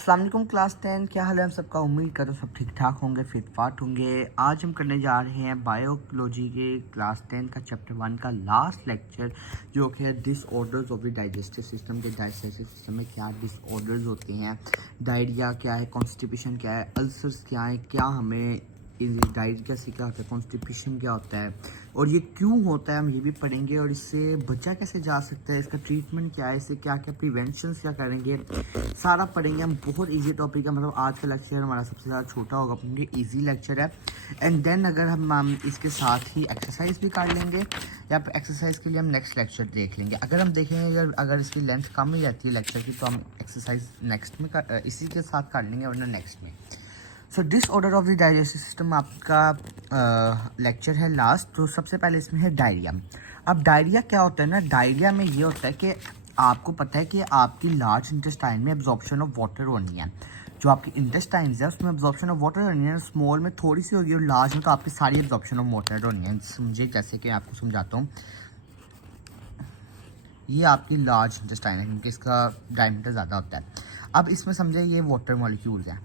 अस्सलाम वालेकुम क्लास 10। क्या हाल है हम सबका। उम्मीद करो सब ठीक ठाक होंगे, फिट फाट होंगे। आज हम करने जा रहे हैं बायोलॉजी के क्लास 10 का चैप्टर 1 का लास्ट लेक्चर, जो कि है disorders of the digestive system के डाइजेस्टिव सिस्टम में क्या डिसऑर्डर्स होते हैं, डायरिया क्या है, कॉन्स्टिपेशन क्या है, अल्सर्स क्या है, क्या हमें डायरिया से क्या होता है, कॉन्स्टिपेशन क्या होता है और ये क्यों होता है, हम ये भी पढ़ेंगे। और इससे बचा कैसे जा सकता है, इसका ट्रीटमेंट क्या है, इससे क्या क्या प्रिवेंशन क्या करेंगे, सारा पढ़ेंगे हम। बहुत इजी टॉपिक है, मतलब आज का लेक्चर हमारा सबसे ज़्यादा छोटा होगा क्योंकि इजी लेक्चर है। एंड देन अगर हम इसके साथ ही एक्सरसाइज भी कर लेंगे, या फिर एक्सरसाइज के लिए हम नेक्स्ट लेक्चर देख लेंगे। अगर हम देखेंगे अगर इसकी लेंथ कम ही रहती है लेक्चर की, तो हम एक्सरसाइज नेक्स्ट में इसी के साथ कर लेंगे वरना नेक्स्ट में। So disorder of the digestive system आपका लेक्चर है लास्ट। तो सबसे पहले इसमें है डायरिया। अब डायरिया क्या होता है ना, डायरिया में ये होता है कि आपको पता है कि आपकी लार्ज इंटेस्टाइन में एब्जॉर्प्शन ऑफ वाटर होनी है। जो आपकी इंटेस्टाइन है उसमें एब्जॉर्प्शन ऑफ वाटर होनी है, स्मॉल में थोड़ी सी होगी और लार्ज में तो आपकी सारी एब्जॉर्प्शन ऑफ वाटर होनी है। समझे, जैसे कि आपको समझाता हूँ। ये आपकी लार्ज इंटेस्टाइन है क्योंकि इसका डायमीटर ज़्यादा होता है। अब इसमें समझे ये वाटर मॉलिक्यूल्स हैं,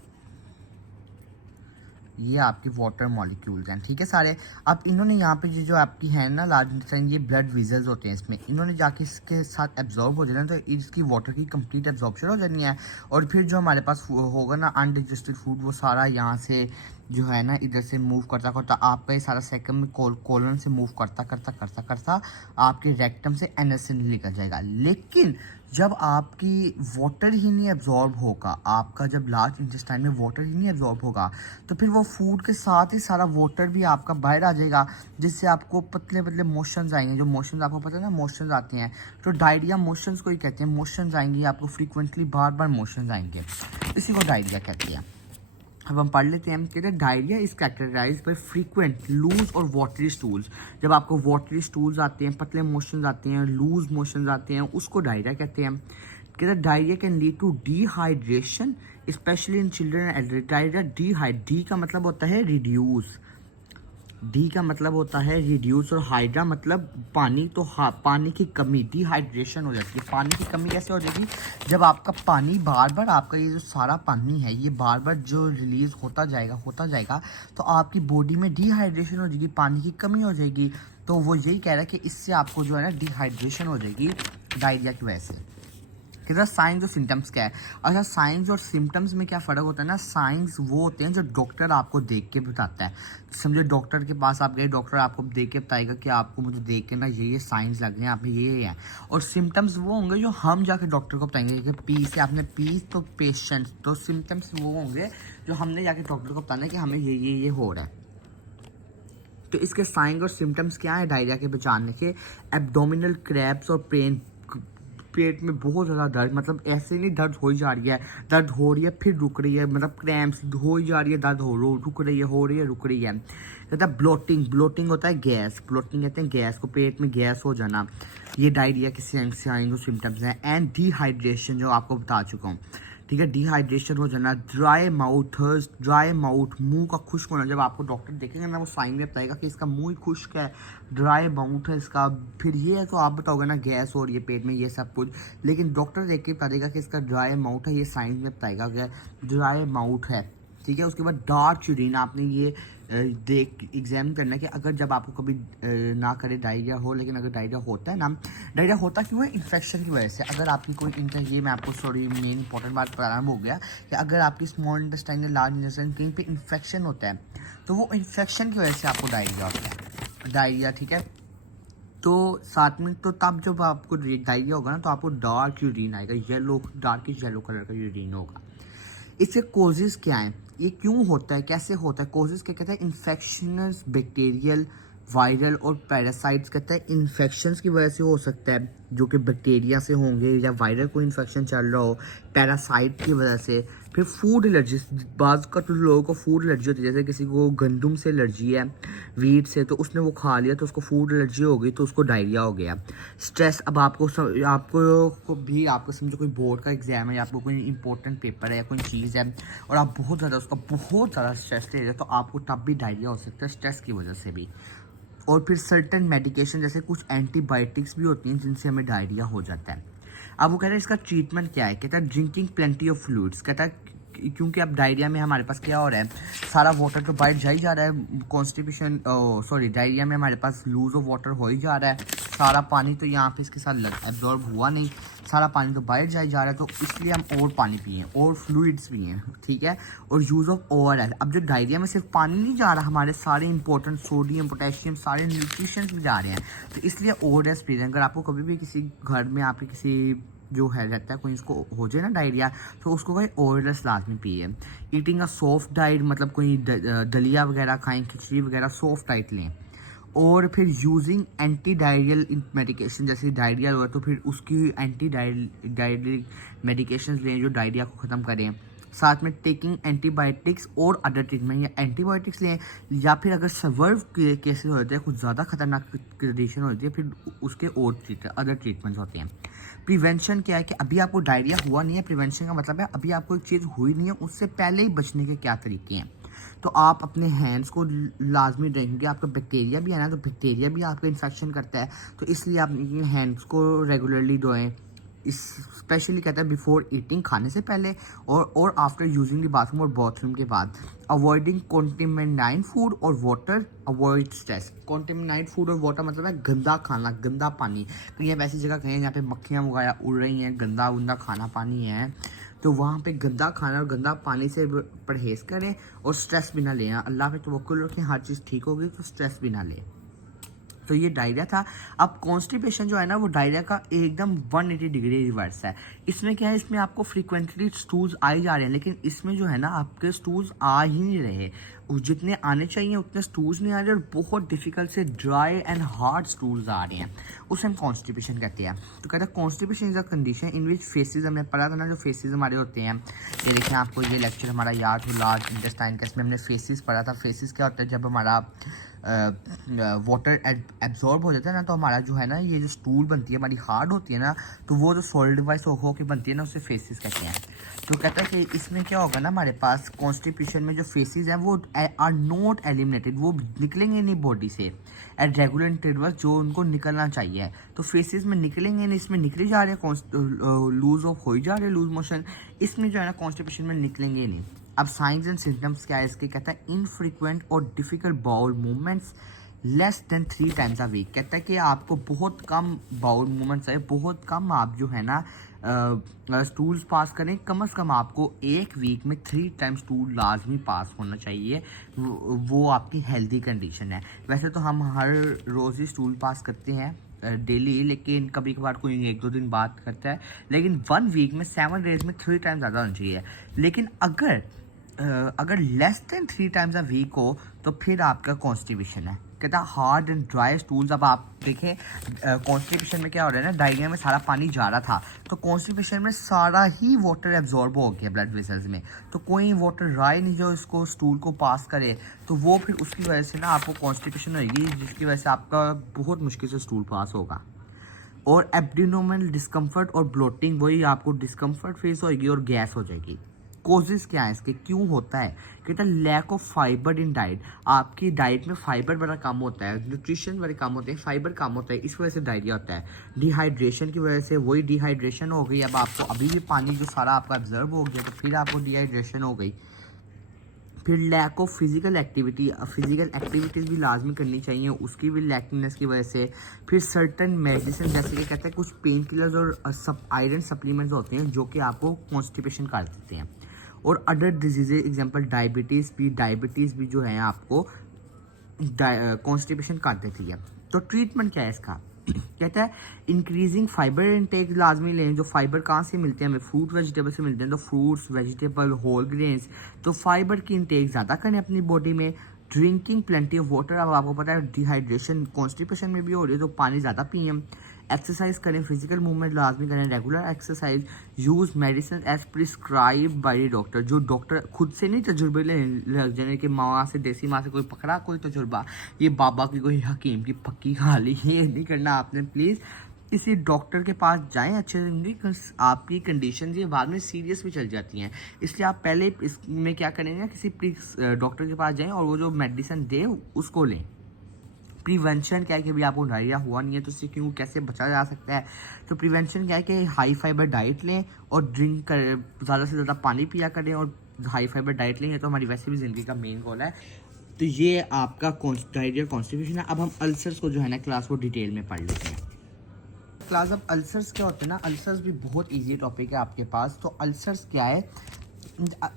ये आपकी वाटर मॉलिक्यूल्स हैं, ठीक है सारे। अब इन्होंने यहाँ पे जो आपकी है ना लार्ज इंटेस्टाइन, ये ब्लड वेजल्स होते हैं, इसमें इन्होंने जाके इसके साथ एब्जॉर्ब हो जाना, तो इसकी वाटर की कंप्लीट एब्जॉर्प्शन हो जानी है। और फिर जो हमारे पास होगा ना अनडाइजेस्टेड फूड, वो सारा यहाँ से जो है ना इधर से मूव करता करता आपका ये सारा सेकंड में कोलन से मूव करता करता करता करता आपके रेक्टम से एनएस से निकल जाएगा। लेकिन जब आपकी वाटर ही नहीं एब्जॉर्ब होगा, आपका जब लार्ज इंटेस्टाइन में वाटर ही नहीं एब्जॉर्ब होगा, तो फिर वो फूड के साथ ही सारा वाटर भी आपका बाहर आ जाएगा, जिससे आपको पतले पतले मोशंस आएंगे। जो मोशंस आपको पता है ना, मोशंस आते हैं, तो डायरिया मोशंस को ही कहते हैं। मोशंस आएंगे आपको फ्रीक्वेंटली, बार बार मोशंस आएंगे, इसी को डायरिया कहते हैं। अब हम पढ़ लेते हैं। हम कहते हैं diarrhoea is characterised by frequent loose और वाटरी स्टूल्स। जब आपको वाटरी स्टूल्स आते हैं, पतले मोशंस आते हैं, लूज मोशंस आते हैं, उसको डायरिया कहते हैं। कहते हैं diarrhoea can lead to dehydration specially in children and adult. Diarrhoea D का मतलब होता है रिड्यूस, डी का मतलब होता है रिड्यूस, और हाइड्रा मतलब पानी। तो पानी की कमी, डिहाइड्रेशन हो जाती है। पानी की कमी कैसे हो जाएगी, जब आपका पानी बार बार, आपका ये जो सारा पानी है ये बार बार जो रिलीज होता जाएगा, तो आपकी बॉडी में डिहाइड्रेशन हो जाएगी, पानी की कमी हो जाएगी। तो वो यही कह रहा है कि इससे आपको जो है ना डिहाइड्रेशन हो जाएगी डायरिया की वजह से। कि साइंस और सिम्टम्स क्या है। अच्छा, साइंस और सिम्टम्स में क्या फ़र्क होता है ना, साइंस वो होते हैं जो डॉक्टर आपको देख के बताता है। समझो डॉक्टर के पास आप गए, डॉक्टर आपको देख के बताएगा कि आपको मुझे देख के ना ये साइंस लग रहे हैं, आप ये है। और सिम्टम्स वो होंगे जो हम जाके डॉक्टर को बताएंगे कि पी से आपने पी तो पेशेंट। तो सिम्टम्स वो होंगे जो हमने जाके डॉक्टर को बताना है कि हमें ये हो रहा है। तो इसके साइंस और सिम्टम्स क्या है डायरिया के बचाने के। एब्डोमिनल क्रैम्प्स और पेन, पेट में बहुत ज़्यादा दर्द, मतलब ऐसे नहीं दर्द हो ही जा रही है, दर्द हो रही है फिर रुक रही है, मतलब क्रैम्प्स हो ही जा रही है, दर्द रुक रही है, हो रही है रुक रही है। कहता है ब्लोटिंग, ब्लोटिंग होता है गैस, ब्लोटिंग कहते हैं गैस को, पेट में गैस हो जाना, ये डायरिया के साइंस और सिम्टम्स हैं। एंड डिहाइड्रेशन जो आपको बता चुका हूँ, ठीक है, डिहाइड्रेशन हो जाना। ड्राई माउथ, ड्राई माउथ, मुंह का खुश्क होना। जब आपको डॉक्टर देखेंगे ना, वो साइन में बताएगा कि इसका मुंह ही खुश्क है, ड्राई माउथ है इसका। फिर ये है तो आप बताओगे ना गैस हो रही है पेट में, ये सब कुछ। लेकिन डॉक्टर देख के बता देगा कि इसका ड्राई माउथ है, ये साइन में बताएगा कि ड्राई माउथ है, ठीक है। उसके बाद डार्क यूरिन, आपने ये देख एग्जाम करना है कि अगर जब आपको कभी ना करे डायरिया हो, लेकिन अगर डायरिया होता है ना, डायरिया होता क्यों है, इन्फेक्शन की वजह से। अगर आपकी कोई ये मैं आपको सॉरी मेन इंपॉर्टेंट बात प्रारंभ हो गया कि अगर आपकी स्मॉल इंटेस्टाइन या लार्ज इंटेस्टाइन कहीं पे इन्फेक्शन होता है, तो वो इन्फेक्शन की वजह से आपको डायरिया होता है, डायरिया, ठीक है। तो साथ में तो तब जब आपको डायरिया होगा ना, तो आपको डार्क यूरिन आएगा, येलो, डार्किश येलो कलर का यूरिन होगा। इसके कोजेस क्या हैं, ये क्यों होता है, कैसे होता है, कोजेस क्या कहते हैं, इन्फेक्शनस, बैक्टीरियल, वायरल और पैरासाइट्स। कहते हैं इन्फेक्शंस की वजह से हो सकता है, जो कि बैक्टीरिया से होंगे, या वायरल कोई इन्फेक्शन चल रहा हो, पैरासाइट की वजह से। फिर फूड एलर्जी, बाज़ का तो लोगों को फूड एलर्जी होती है, जैसे किसी को गंदम से एलर्जी है, वीट से, तो उसने वो खा लिया तो उसको फूड एलर्जी हो गई, तो उसको डायरिया हो गया। स्ट्रेस, अब आपको समझो कोई बोर्ड का एग्जाम है, या आपको कोई इंपॉर्टेंट पेपर है या कोई चीज़ है, और आप बहुत ज़्यादा स्ट्रेस ले रहे हैं, तो आपको तब भी डायरिया हो सकता है, स्ट्रेस की वजह से भी। और फिर सर्टेन मेडिकेशन, जैसे कुछ एंटीबायोटिक्स भी होती हैं जिनसे हमें डायरिया हो जाता है। अब वो कह रहा है इसका ट्रीटमेंट क्या है, कहता है ड्रिंकिंग प्लेंटी ऑफ फ्लूइड्स, कहता है क्योंकि अब डायरिया में हमारे पास क्या हो रहा है, सारा वाटर तो बाहर जा ही जा रहा है, कॉन्स्टिपेशन सॉरी डायरिया में हमारे पास लूज ऑफ वाटर हो ही जा रहा है, सारा पानी तो यहाँ पे इसके साथ एब्जॉर्ब हुआ नहीं, सारा पानी तो बाहर जा ही जा रहा है, तो इसलिए हम और पानी पिए और फ्लूइड्स पिए, ठीक है। और यूज़ ऑफ ORL, अब जो डायरिया में सिर्फ पानी नहीं जा रहा, हमारे सारे इंपॉर्टेंट सोडियम पोटेशियम सारे न्यूट्रिशंस भी जा रहे हैं, तो इसलिए ORS पिए। अगर आपको कभी भी किसी घर में आपके किसी जो है रहता है कोई इसको हो जाए ना डायरिया, तो उसको भाई ORS लाजमी पिए। ईटिंग अ सॉफ्ट डाइट, मतलब कोई दलिया वगैरह खाएं, खिचड़ी वगैरह, सॉफ्ट डाइट लें। और फिर यूजिंग एंटी डायरियल मेडिकेशन, जैसे डायरिया हुआ तो फिर उसकी एंटी डायरियल मेडिकेशन लें जो डायरिया को ख़त्म करें। साथ में टेकिंग एंटीबायोटिक्स और अदर ट्रीटमेंट, या एंटीबायोटिक्स लें, या फिर अगर सर्वाइव केसेस होते हैं, कुछ ज़्यादा खतरनाक कंडीशन होती है, फिर उसके और अदर ट्रीटमेंट्स होते हैं। प्रिवेंशन क्या है कि अभी आपको डायरिया हुआ नहीं है, प्रिवेंशन का मतलब है अभी आपको एक चीज़ हुई नहीं है, उससे पहले ही बचने के क्या तरीके हैं। तो आप अपने हैंड्स को लाजमी रहेंगे, आपका बैक्टीरिया भी है ना, तो बैक्टीरिया भी आपका इन्फेक्शन करता है, तो इसलिए आप अपने हैंड्स को रेगुलरली धोएं। इस स्पेशली कहता है बिफोर ईटिंग, खाने से पहले, और आफ्टर यूजिंग द बाथरूम और बाथरूम के बाद। अवॉइडिंग कॉन्टेमिनाइट फूड और वाटर, अवॉइड स्ट्रेस। कॉन्टेमिनाइट फूड और वाटर मतलब है गंदा खाना, गंदा पानी। कहीं आप ऐसी जगह कहें जहाँ पे मक्खियाँ वगैरह उड़ रही हैं, गंदा उंदा खाना पानी है, तो वहाँ पे गंदा खाना और गंदा पानी से परहेज़ करें, और स्ट्रेस भी ना लें। अल्लाह पे तवक्कुल रखें, हर चीज़ ठीक होगी, तो स्ट्रेस भी ना लें। तो ये डायरिया था। अब कॉन्स्टिपेशन जो है ना, वो डायरिया का एकदम 180 डिग्री रिवर्स है। इसमें क्या है, इसमें आपको फ्रीक्वेंटली स्टूल्स आ ही जा रहे हैं, लेकिन इसमें जो है ना आपके स्टूल्स आ ही नहीं रहे, जितने आने चाहिए उतने स्टूल्स नहीं आ रहे, और बहुत डिफिकल्ट से ड्राई एंड हार्ड स्टूल्स आ रहे हैं, उसे हम कॉन्स्टिपेशन कहते हैं। तो कहते हैं constipation is a condition in which faces, हमने पढ़ा था ना जो फेसेस हमारे होते हैं, ये देखिए आपको ये लेक्चर हमारा याद हो, लार्ज इंटेस्टाइन का, इसमें हमने फेसेस पढ़ा था। फेसेस क्या होता है, जब हमारा वाटर एब्जॉर्ब हो जाता है ना, तो हमारा जो है ना ये जो स्टूल बनती है हमारी हार्ड होती है ना, तो वो जो सॉलिड वाइज हो के बनती है ना, उसे फेसेस कहते हैं। तो कहता है कि इसमें क्या होगा ना, हमारे पास कॉन्स्टिपेशन में जो फेसेस हैं वो आर नॉट एलिमिनेटेड, वो निकलेंगे नहीं बॉडी से एट रेगुलर इंटरवल जो उनको निकलना चाहिए, तो फेसेस में निकलेंगे नहीं, इसमें निकले जा रहे हैं, लूज ऑफ हो जा रहे हैं, लूज मोशन, इसमें जो है ना कॉन्स्टिपेशन में निकलेंगे नहीं। अब साइंस एंड सिम्टम्स क्या है इसके, कहता है इनफ्रीक्वेंट और difficult bowel movements less than 3 times a week. कहता है कि आपको बहुत कम बाउल मूवमेंट्स है, बहुत कम आप जो है ना स्टूल्स पास करें, कम से कम आपको एक वीक में 3 टाइम स्टूल लाजमी पास होना चाहिए, वो आपकी हेल्दी कंडीशन है। वैसे तो हम हर रोज़ ही स्टूल पास करते हैं डेली, लेकिन कभी कभार कोई 1-2 दिन बात करता है, लेकिन 1 वीक में 7 डेज में 3 टाइम ज़्यादा होना चाहिए। लेकिन अगर less than 3 times a week हो तो फिर आपका कॉन्स्टिपेशन है। कहता है हार्ड एंड ड्राई स्टूल्स, अब आप देखें कॉन्स्टिपेशन में क्या हो रहा है ना, डायरिया में सारा पानी जा रहा था, तो कॉन्स्टिपेशन में सारा ही वाटर एब्जॉर्ब हो गया ब्लड वेसल्स में, तो कोई वाटर ड्राई नहीं जो इसको स्टूल को पास करे, तो वो फिर उसकी वजह से ना आपको कॉन्स्टिपेशन होगी, जिसकी वजह से आपका बहुत मुश्किल से स्टूल पास होगा। और एब्डोमिनल डिस्कम्फर्ट और ब्लोटिंग, वही आपको डिस्कम्फर्ट फेस होगी और गैस हो जाएगी। कोजेस क्या है इसके, क्यों होता है, कहता है lack of fibre in diet, आपकी डाइट में फाइबर बड़ा कम होता है, न्यूट्रिशन बड़े कम होते हैं, फाइबर कम होता है, इस वजह से डायरिया होता है। डिहाइड्रेशन की वजह से, वही डिहाइड्रेशन हो गई, अब आपको अभी भी पानी जो सारा आपका ऑब्जर्व हो गया, तो फिर आपको डिहाइड्रेशन हो गई। फिर lack of physical activity, physical activities भी लाजमी करनी चाहिए, उसकी भी लैकिंगनेस की वजह से। फिर सर्टन मेडिसिन, जैसे कि कहते हैं कुछ पेन किलर्स और आयरन सप्लीमेंट्स होते हैं जो कि आपको कॉन्स्टिपेशन कर देते हैं। और अदर डिजीजेज एग्जांपल डायबिटीज़ भी जो है आपको कॉन्स्टिपेशन कर देती है। तो ट्रीटमेंट क्या है इसका, कहता है इंक्रीजिंग फाइबर इनटेक लाजमी लें। जो फाइबर कहाँ से मिलते हैं हमें, फ्रूट वेजिटेबल से मिलते हैं, तो फ्रूट्स वेजिटेबल होल ग्रेन्स, तो फाइबर की इनटेक ज़्यादा करें अपनी बॉडी में। ड्रिंकिंग प्लेंटी ऑफ वाटर, अब आपको पता है डिहाइड्रेशन कॉन्स्टिपेशन में भी हो रही है, तो पानी ज़्यादा पिए। एक्सरसाइज करें, फिजिकल मूवमेंट लाजमी करें, regular exercise. Use medicine as prescribe by doctor, जो डॉक्टर खुद से नहीं तजुर्बे लग जाने कि माँ से, देसी माँ से कोई पकड़ा कोई तजुर्बा, ये बाबा की कोई हकीम की पक्की खा ली, ये नहीं करना आपने। प्लीज़ किसी डॉक्टर के पास जाएं, अच्छे रहेंगे, आपकी कंडीशन ये बाद में सीरियस भी चल जाती हैं, इसलिए आप पहले इसमें क्या करेंगे, किसी डॉक्टर के पास जाएं और वो जो मेडिसिन दे उसको लें। प्रिवेंशन क्या है कि अभी आपको डायरिया हुआ नहीं है तो उससे क्यों कैसे बचा जा सकता है। तो प्रिवेंशन क्या है कि हाई फाइबर डाइट लें और ड्रिंक कर ज़्यादा से ज़्यादा पानी पिया करें और हाई फाइबर डाइट लेंगे तो हमारी वैसे भी ज़िंदगी का मेन गोल है। तो ये आपका डायरिया कॉन्स्टिपेशन है। अब हम अल्सर्स को जो है ना क्लास को डिटेल में पढ़ लेते हैं। क्लास अब अल्सर्स क्या होते हैं ना, अल्सर्स भी बहुत इजी टॉपिक है आपके पास। तो अल्सर्स क्या है,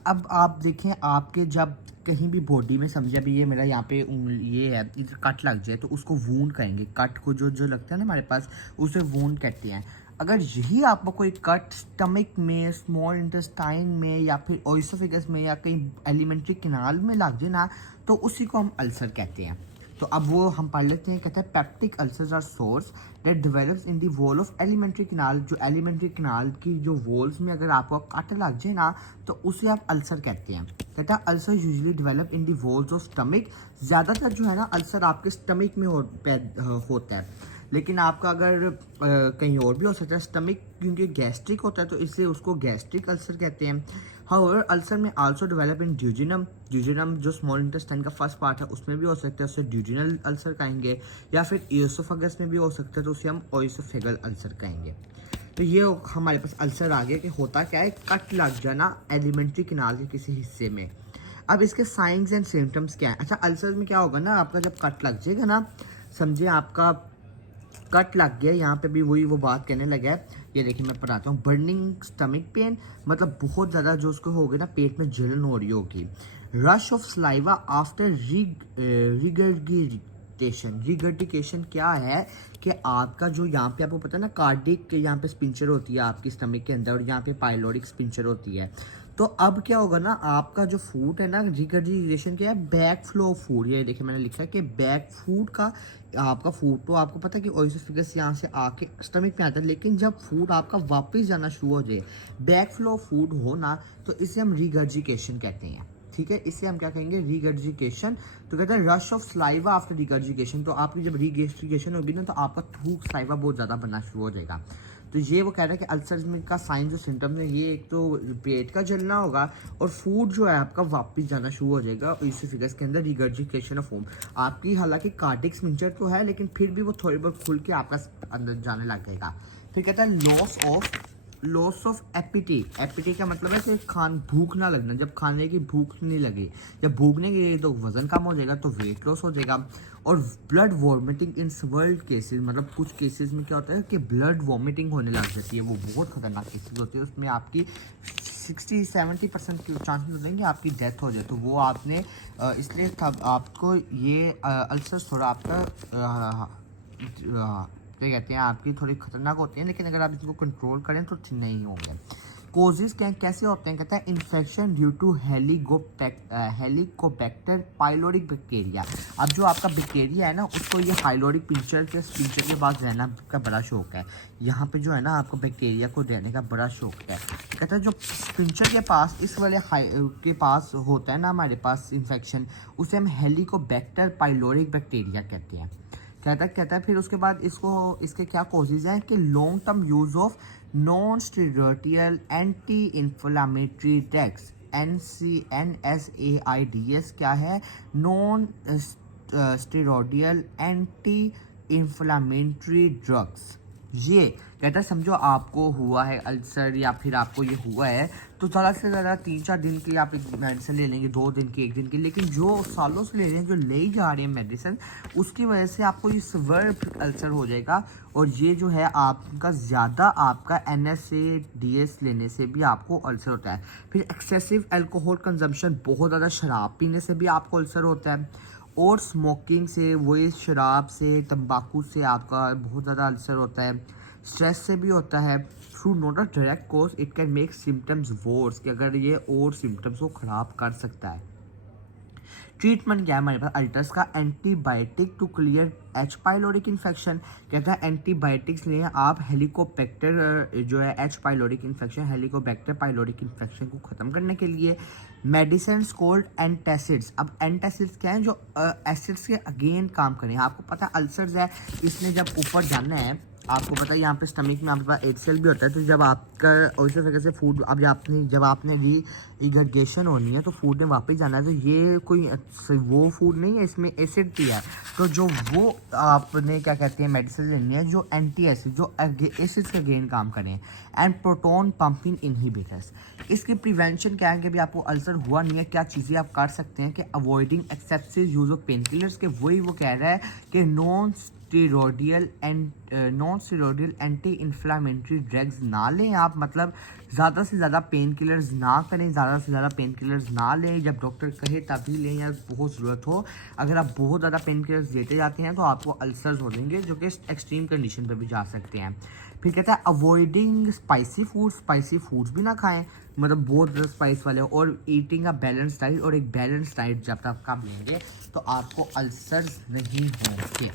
अब आप देखें आपके जब कहीं भी बॉडी में समझे अभी ये मेरा यहाँ पे ये है इधर कट लग जाए तो उसको वूंड कहेंगे। कट को जो जो लगता है ना हमारे पास उसे वूंड कहते हैं। अगर यही आपको कोई कट स्टमक में, स्मॉल इंटेस्टाइन में या फिर ओइसोफेगस में या कहीं एलिमेंट्री कैनाल में लग जाए ना तो उसी को हम अल्सर कहते हैं। तो अब वो हम पढ़ लेते हैं। कहते हैं peptic ulcers are sores that develops in the wall of alimentary canal. जो एलिमेंट्री कैनाल की जो वॉल्स में अगर आपको कट लग जाए ना तो उसे आप अल्सर कहते हैं। कहता है ulcer usually develop in the walls of stomach. ज़्यादातर जो है ना अल्सर आपके स्टमक में होता है, लेकिन आपका अगर कहीं और भी हो सकता है। स्टमक क्योंकि गैस्ट्रिक होता है तो इसलिए उसको गैस्ट्रिक अल्सर कहते हैं। हाउएवर अल्सर में आल्सो डेवलप इन ड्यूजिनम। ड्यूजिनम जो स्मॉल इंटेस्टाइन का फर्स्ट पार्ट है उसमें भी हो सकता है, उसे ड्यूजिनल अल्सर कहेंगे। या फिर ईसोफेगस में भी हो सकता है तो उसे हम ओइसोफेगल अल्सर कहेंगे। तो ये हमारे पास अल्सर आ गया कि होता क्या है, कट लग जाना एलिमेंट्री कैनाल के किसी हिस्से में। अब इसके साइंस एंड सिम्टम्स क्या है। अच्छा अल्सर में क्या होगा ना, आपका जब कट लग जाएगा ना, समझिए आपका कट लग गया, यहाँ पे भी वही वो बात कहने लगा है। ये देखिए मैं पढ़ाता हूँ। बर्निंग स्टमक पेन, मतलब बहुत ज़्यादा जो उसको होगा ना पेट में जलन हो रही होगी। Rush of saliva after regurgitation. Regurgitation क्या है कि आपका जो यहाँ पे आपको पता है ना कार्डिक यहाँ पे स्पिंचर होती है आपकी स्टमक के अंदर और यहाँ पे पाइलोरिक स्पिंचर होती है। तो अब क्या होगा ना, आपका जो फूड है ना, रिगर्जिटेशन क्या है, बैक फ्लो फूड। ये देखिए मैंने लिखा है कि बैक फूड का आपका फूड तो आपको पता है कि ओइसोफेगस यहाँ से आके स्टमक में आता है, लेकिन जब फूड आपका वापस जाना शुरू हो जाए, बैक फ्लो फूड हो ना, तो इसे हम रिगर्जिकेशन कहते हैं। ठीक है, इसे हम क्या कहेंगे, रिगर्जिकेशन। तो कहते हैं रश ऑफ स्लाइवा आफ्टर रिगर्जिकेशन। तो आपकी जब रिगर्जिकेशन होगी ना तो आपका थूक स्लाइवा बहुत ज़्यादा बनना शुरू हो जाएगा। तो ये वो कह रहा है कि अल्सर में का साइन जो सिम्टम्स है, ये एक तो पेट का जलना होगा और फूड जो है आपका वापस जाना शुरू हो जाएगा ओइसोफेगस के अंदर, रिगर्जिटेशन ऑफ फूड। आपकी हालांकि कार्डिक स्पिंचर तो है लेकिन फिर भी वो थोड़ी बहुत खुल के आपका अंदर जाने लग जाएगा। फिर कहता है लॉस ऑफ एपिटाइट। एपिटाइट का मतलब है कि भूख ना लगना। जब खाने की भूख नहीं लगे, जब भूख नहीं लगे तो वजन कम हो जाएगा, तो वेट लॉस हो जाएगा। और blood vomiting in world cases, मतलब कुछ केसेस में क्या होता है कि ब्लड वॉमिटिंग होने लग जाती है। वो बहुत खतरनाक केसेस होते हैं, उसमें आपकी 60-70% के चांसेस हो जाएंगे आपकी डेथ हो जाए। तो वो आपने इसलिए तब आपको ये अल्सर थोड़ा आपका क्या कहते हैं आपकी थोड़ी खतरनाक होती हैं, लेकिन अगर आप इसको कंट्रोल करें तो नहीं होंगे। कोजेस कैसे होते हैं, कहता है infection due to helicobacter pyloric bacteria. अब जो आपका बैक्टीरिया है ना उसको ये पाइलोरिक स्पिंचर के पास रहना का बड़ा शौक है। यहाँ पे जो है ना आपको बैक्टीरिया को रहने का बड़ा शौक है। कहता है जो स्पिंचर के पास इस वाले के पास होता है ना हमारे पास इन्फेक्शन, उसे हम हेलिकोबैक्टर पाइलोरिक बैक्टीरिया कहते हैं। कहता है फिर उसके बाद इसके क्या कॉजेज हैं कि long term use of non steroidal anti inflammatory drugs. NSAIDs क्या है, non steroidal anti inflammatory drugs. ये कहता है समझो आपको हुआ है अल्सर या फिर आपको ये हुआ है तो ज़्यादा से ज़्यादा 3-4 दिन की आप मेडिसिन ले लेंगे, 2 दिन की, 1 दिन की। लेकिन जो सालों से ले रहे हैं, जो ले जा रहे हैं मेडिसिन, उसकी वजह से आपको ये सीवियर अल्सर हो जाएगा। और ये जो है आपका ज़्यादा आपका NSAIDs लेने से भी आपको अल्सर होता है। फिर एक्सेसिव अल्कोहल कंजम्पशन, बहुत ज़्यादा शराब पीने से भी आपको अल्सर होता है। और स्मोकिंग से, वही शराब से, तंबाकू से आपका बहुत ज़्यादा अल्सर होता है। स्ट्रेस से भी होता है। Through not a direct cause it can make symptoms worse, कि अगर ये और सिम्टम्स को ख़राब कर सकता है। ट्रीटमेंट क्या है हमारे पास अल्सर्स का, antibiotic to clear H pyloric infection. कहता है एंटीबायोटिक्स लें आप हेलिकोबैक्टर जो है H pyloric infection, helicobacter pyloric infection को ख़त्म करने के लिए। Medicine called antacids. अब एंटासिड्स क्या है, जो एसिड्स के अगेन काम करें। आपको पता है अल्सर्स है, इसने जब ऊपर जाना है आपको पता है यहाँ पे स्टमक में आपके पास HCl भी होता है, तो जब आपका उसी तरीके से फूड अब जब आपने रीइगर्गेशन होनी है तो फूड ने वापस जाना है, तो ये कोई वो फूड नहीं है, इसमें एसिड भी है। तो जो वो आपने क्या कहते हैं मेडिसिन लेनी है जो एंटी एसिड जो एसिड के अगेन काम करें, एंड प्रोटोन पंपिंग इनहिबिटर्स। इसकी प्रिवेंशन क्या है कि भी आपको अल्सर हुआ नहीं है, क्या चीज़ें आप कर सकते हैं कि avoiding excessive use of pain killers के वही वो कह रहा है कि non steroidal anti inflammatory drugs ना लें आप, मतलब ज़्यादा से ज़्यादा पेन किलर्स ना करें, ज़्यादा से ज़्यादा पेन किलर्स ना लें, जब डॉक्टर कहे तभी लें या बहुत ज़रूरत हो। अगर आप बहुत ज़्यादा पेन किलर्स देते जाते हैं तो आपको अल्सर्स हो जाएंगे जो कि एक्सट्रीम कंडीशन पर भी जा सकते हैं। फिर कहता है अवॉइडिंग स्पाइसी फूड्स भी ना खाएं, मतलब बहुत ज़्यादा स्पाइस वाले, और ईटिंग अ बैलेंस डाइट, और एक बैलेंस डाइट जब तक आप लेंगे तो आपको अल्सर्स नहीं होंगे।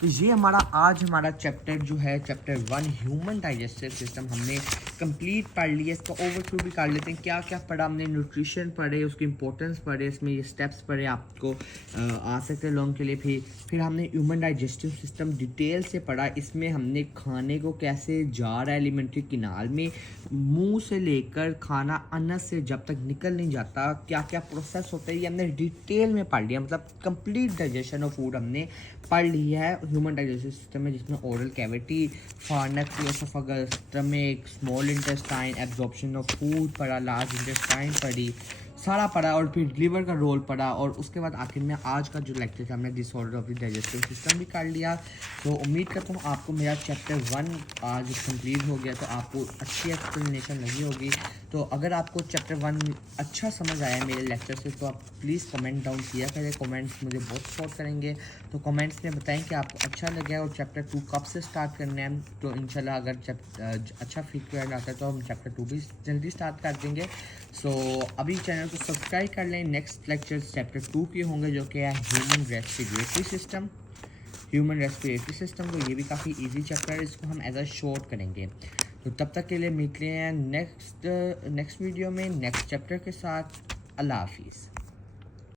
तो ये हमारा चैप्टर जो है चैप्टर 1 ह्यूमन डाइजेस्टिव सिस्टम हमने कंप्लीट पढ़ लिया। इसका ओवरव्यू भी कर लेते हैं, क्या क्या पढ़ा हमने। न्यूट्रिशन पढ़े, उसकी इंपॉर्टेंस पढ़े, इसमें ये स्टेप्स पढ़े आपको आ सकते हैं लोगों के लिए। फिर हमने ह्यूमन डाइजेस्टिव सिस्टम डिटेल से पढ़ा, इसमें हमने खाने को कैसे जा रहा है एलिमेंट्री किनाल में, मुंह से लेकर खाना अन्न से जब तक निकल नहीं जाता क्या क्या प्रोसेस होता है, ये हमने डिटेल में पढ़ लिया। मतलब कंप्लीट डाइजेशन ऑफ फूड हमने पढ़ लिया है ह्यूमन डाइजेस्टिव सिस्टम में, जिसमें oral cavity, pharynx, oesophagus, stomach, small intestine, absorption of food पढ़ा, लार्ज इंटेस्टाइन पढ़ी, सारा पढ़ा, और फिर लीवर का रोल पढ़ा, और उसके बाद आखिर में आज का जो लेक्चर था हमने disorder of the digestive system भी कर लिया। तो उम्मीद करता हूँ आपको मेरा चैप्टर 1 आज कंप्लीट हो गया, तो आपको अच्छी एक्सप्लेनेशन लगी होगी। तो अगर आपको चैप्टर 1 अच्छा समझ आया है मेरे लेक्चर से तो आप प्लीज़ कमेंट डाउन किया करें, कमेंट्स मुझे बहुत सपोर्ट करेंगे। तो कमेंट्स में बताएं कि आपको अच्छा लगा है और चैप्टर 2 कब से स्टार्ट करना है। तो इंशाल्लाह अगर अच्छा फीडबैक आता है तो हम चैप्टर 2 भी जल्दी स्टार्ट कर देंगे। सो अभी चैनल को सब्सक्राइब कर लें। नेक्स्ट लेक्चर चैप्टर 2 के होंगे जो कि है ह्यूमन रेस्पिरेटरी सिस्टम। तो ये भी काफ़ी इजी चैप्टर है, इसको हम एज अ शॉर्ट करेंगे। तो तब तक के लिए मिलते हैं नेक्स्ट वीडियो में नेक्स्ट चैप्टर के साथ। अल्लाह हाफिज़।